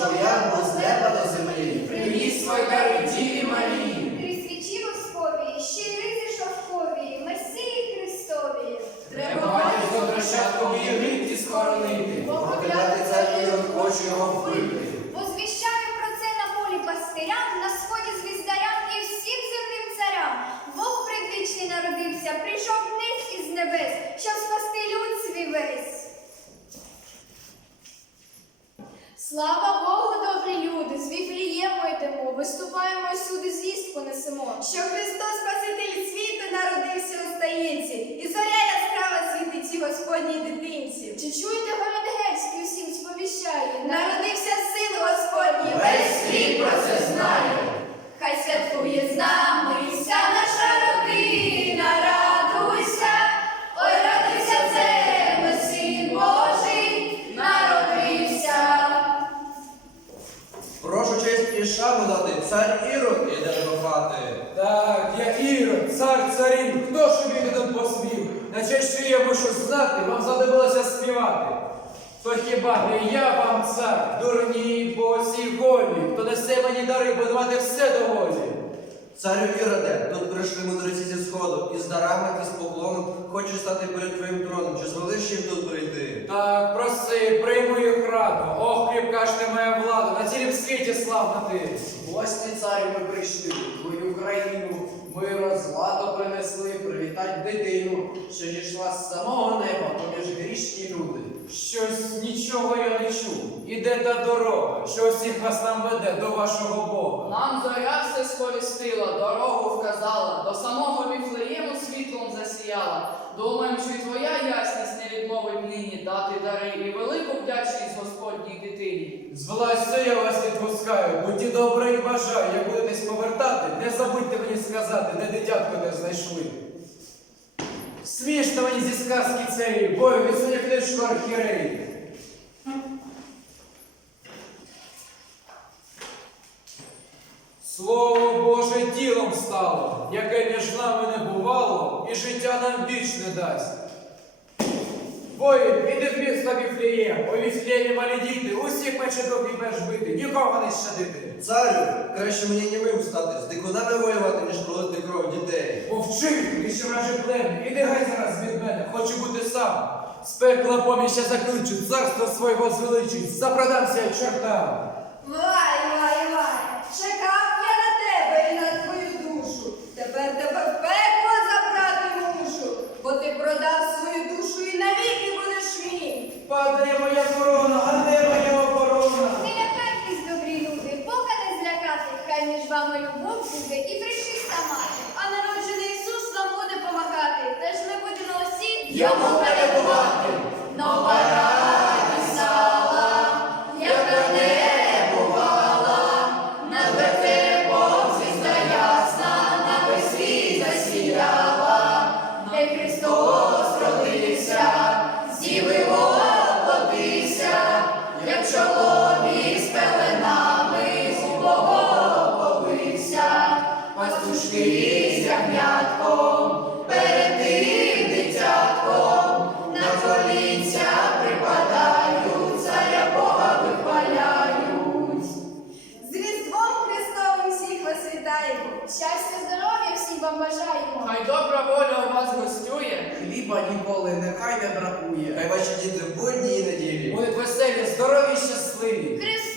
зійшов янгол з неба до землі. Приніс свої дари Діві Марії. Три свічі воскові, ще й ризи шовкові, Месії Христові. Треба батько в Єгипті схоронити. Прокидати цар Ірод, хоче його вбити. Возвіщаю про це на полі пастирям, на сході звіздарям і всім земним царям. Бог предвічний народився, прийшов вниз із небес, щоб спасти люд свій весь. Слава Богу, добрі люди, з Виступаємо і сюди звістку несемо. Що Христос Спаситель світу народився у стаєнці, і зоря яскрава світить і Господній дитинці. Чи чуєте гомін гельський усім сповіщає? Народився син Господній, Весь світ про це знає. Хай святкує цар Ірод іде до хати. Так, я Ірод, цар царів, хто ж мені тут посмів? На честь, що я мушу знати, вам задобилося співати. То хіба не я вам цар, дурні, босі, голі, хто несе мені дари, будувати все доволі? Царю Іроде, тут прийшли мудреці зі сходу, із дарами та з поклоном, хочу стати перед твоїм троном. Чи звелиш їм тут прийти? Так, проси, прийму їх раду, ох, кріпка ж ти моя влада, на цілім світі славна ти. Гості царю ми прийшли, в твою країну, миро злато принесли, привітать дитину, що зійшла з самого неба поміж грішні люди. Щось нічого я не чув. Іде та дорога, що усіх вас там веде до вашого Бога. Нам зоря все сповістила, дорогу вказала, до самого Віфлеєму світлом засіяла. Думаєм, що й твоя ясність не відмовить нині дати дари і велику вдячність Господній дитині. З властю я вас відпускаю, будьте добрі і бажаю, як будетесь повертати, не забудьте мені сказати, де дитятко де знайшли. Смішно мені зі сказки цієї, бою відсуня книжку архіреї. Слово Боже тілом стало, яке між нами не бувало, і життя нам вічне дасть. Воїн, іди в місто Віфлієм, у Віфліємі малі діти, усіх мечедок візьмеш бити, нікого не щадити. Царю, краще мені німим стати, з дикунами воювати, ніж пролити кров дітей. Мовчи, ти ще враже плем'я, іди гай зараз від мене, хочу бути сам. З пекла поміща заключу, царство свого звеличить, запродамся я чортам. Вай, моя корона, а де моя оборона? Не лякайтесь, добрі люди, Бога не злякати, хай між вами любов буде і причиста мати. А народжений Ісус вам буде помагати, теж ми будемо усі Йому передувати. Перед тим дитятком, на колінця припадають, царя Бога вихваляють. З Різдвом Христовим всіх вас вітаємо. Щастя, здоров'я всім вам бажаємо. Хай добра воля у вас гостює. Хліба ніколи нехай не бракує. Хай ваші діти в будні і неділі. Будуть веселі, здорові, щасливі. Христос